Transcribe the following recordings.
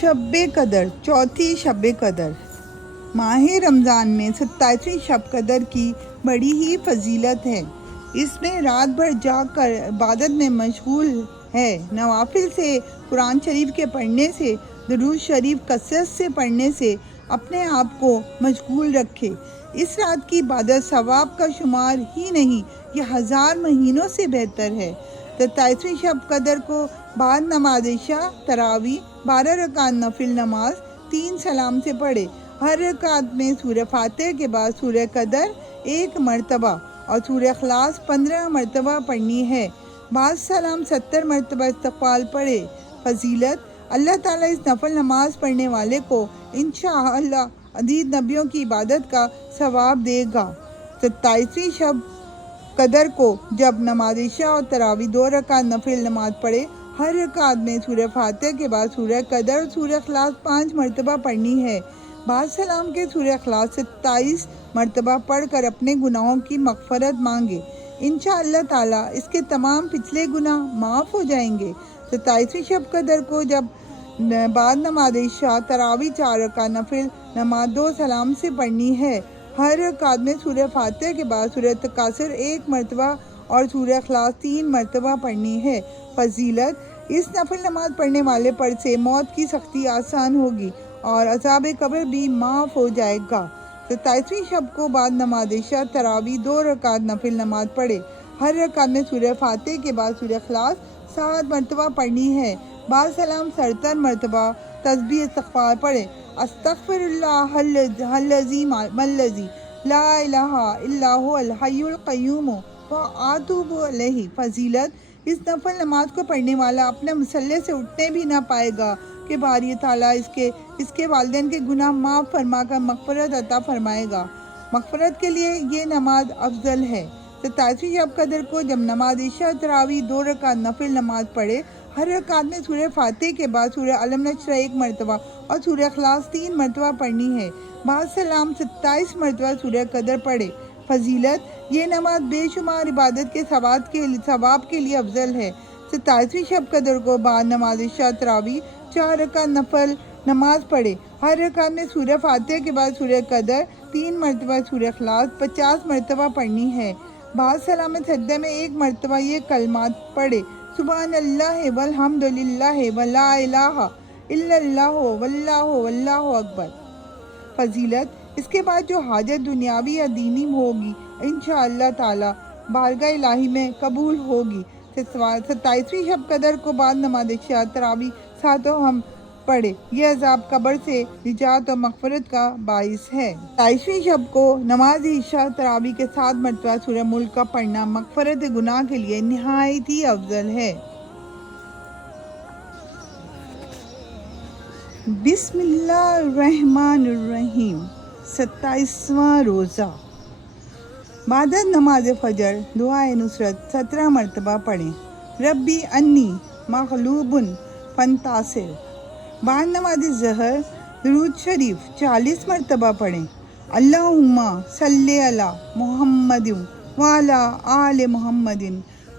شب قدر، چوتھی شب قدر۔ ماہ رمضان میں 27ویں شب قدر کی بڑی ہی فضیلت ہے۔ اس میں رات بھر جاگ کر عبادت میں مشغول ہے۔ نوافل سے، قرآن شریف کے پڑھنے سے، درود شریف کثرت سے پڑھنے سے اپنے آپ کو مشغول رکھے۔ اس رات کی عبادت ثواب کا شمار ہی نہیں، یہ 1000 مہینوں سے بہتر ہے۔ 27ویں شب قدر کو بعد نماز عشاء تراویح 12 رکعت نفل نماز 3 سلام سے پڑھے۔ ہر رکعت میں سورہ فاتحہ کے بعد سورہ قدر 1 مرتبہ اور سورہ اخلاص 15 مرتبہ پڑھنی ہے۔ بعد سلام 70 مرتبہ استغفار پڑھے۔ فضیلت: اللہ تعالیٰ اس نفل نماز پڑھنے والے کو انشاءاللہ عدید نبیوں کی عبادت کا ثواب دے گا۔ 27ویں شب قدر کو جب نماز عشاء اور تراویح 2 رکعت نفل نماز پڑھے، ہر رکعت میں سورہ فاتحہ کے بعد سورہ قدر اور سورہ اخلاص 5 مرتبہ پڑھنی ہے۔ بعد سلام کے سورہ اخلاص 27 مرتبہ پڑھ کر اپنے گناہوں کی مغفرت مانگے۔ انشاءاللہ تعالیٰ اس کے تمام پچھلے گناہ معاف ہو جائیں گے۔ 27ویں شب قدر کو جب بعد نماز عشاء تراویح 4 رکعت نفل نماز 2 سلام سے پڑھنی ہے۔ ہر رکعت میں سورہ فاتحہ کے بعد سورہ تکاثر 1 مرتبہ اور سورہ اخلاص 3 مرتبہ پڑھنی ہے۔ فضیلت: اس نفل نماز پڑھنے والے پر سے موت کی سختی آسان ہوگی اور عذاب قبر بھی معاف ہو جائے گا۔ 27ویں شب کو بعد نماز عشاء تراویح 2 رکعت نفل نماز پڑھے۔ ہر رکعت میں سورہ فاتحہ کے بعد سورہ اخلاص 7 مرتبہ پڑھنی ہے۔ بعد سلام 70 مرتبہ تسبیح استغفار پڑھے۔ استغفر اللہ العظیم الذی لا الہ الا هو الحی القیوم واتوب الیہ۔ فضیلت: اس نفل نماز کو پڑھنے والا اپنے مصلی سے اٹھنے بھی نہ پائے گا کہ باری تعالیٰ اس کے والدین کے گناہ معاف فرما کر مغفرت عطا فرمائے گا۔ مغفرت کے لیے یہ نماز افضل ہے۔ 27ویں شب قدر کو جب نماز عشاء تراویح 2 رکعت نفل نماز پڑھے، ہر رکعت میں سورہ فاتحہ کے بعد سورہ الم نشرح 1 مرتبہ اور سورہ اخلاص 3 مرتبہ پڑھنی ہے۔ بعد سلام 27 مرتبہ سورہ قدر پڑھے۔ فضیلت: یہ نماز بے شمار عبادت کے ثواب کے لیے افضل ہے۔ 27ویں شب قدر کو بعد نماز عشاء تراویح 4 رکعت نفل نماز پڑھے۔ ہر رکعت میں سورہ فاتحہ کے بعد سورہ قدر 3 مرتبہ سورہ اخلاص 50 مرتبہ پڑھنی ہے۔ بعد سلام سجدہ میں 1 مرتبہ یہ کلمات پڑھے: سبحان اللہ والحمد للہ ولا الہ الا اللہ واللہ اکبر۔ فضیلت: اس کے بعد جو حاجت دنیاوی یا دینی ہوگی انشاءاللہ تعالیٰ بارگاہ الہی میں قبول ہوگی۔ 27ویں شب قدر کو بعد نماز عشاء تراویح 7 ہم پڑھے۔ یہ عذاب قبر سے نجات اور مغفرت کا باعث ہے۔ 27ویں شب کو نماز عشاء تراویح کے 7 مرتبہ سورہ ملک کا پڑھنا مغفرت گناہ کے لیے نہایت ہی افضل ہے۔ بسم اللہ الرحمن الرحیم۔ 27واں روزہ۔ بعد نماز فجر دعائے نصرت 17 مرتبہ پڑھیں۔ ربی انی مغلوب فانتصر۔ بعد نماز ظہر درود شریف 40 مرتبہ پڑھیں۔ اللہم صلی علی محمد وعلی آل محمد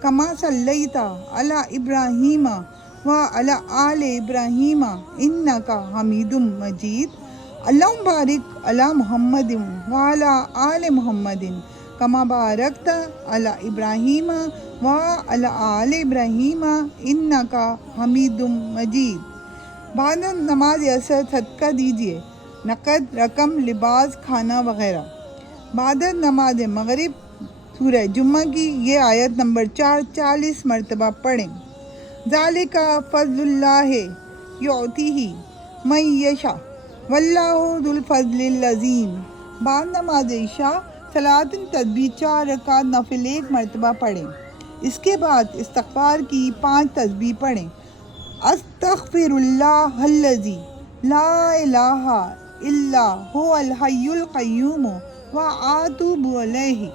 کما صلیت علی ابراہیم وعلی آل ابراہیم انک حمید مجید۔ اللہم بارک علی محمد وعلی آل محمد کما بارکت علی ابراہیم وعلی آل ابراہیم انک حمید مجید۔ بعد نماز عصر صدقہ دیجیے، نقد، رقم، لباس، کھانا وغیرہ۔ بعد نماز مغرب سورہ جمعہ کی یہ آیت نمبر 4 40 مرتبہ پڑھیں۔ ذالک فضل اللہ یؤتیہ من یشاء واللہ ذو الفضل العظیم۔ بعد نماز عشاء صلاۃ تسبیح 4 رکعت نفل 1 مرتبہ پڑھیں۔ اس کے بعد استغفار کی 5 تسبیح پڑھیں: استغفر اللہ الذی لا الہ الا هو الحی القیوم واتوب الیہ۔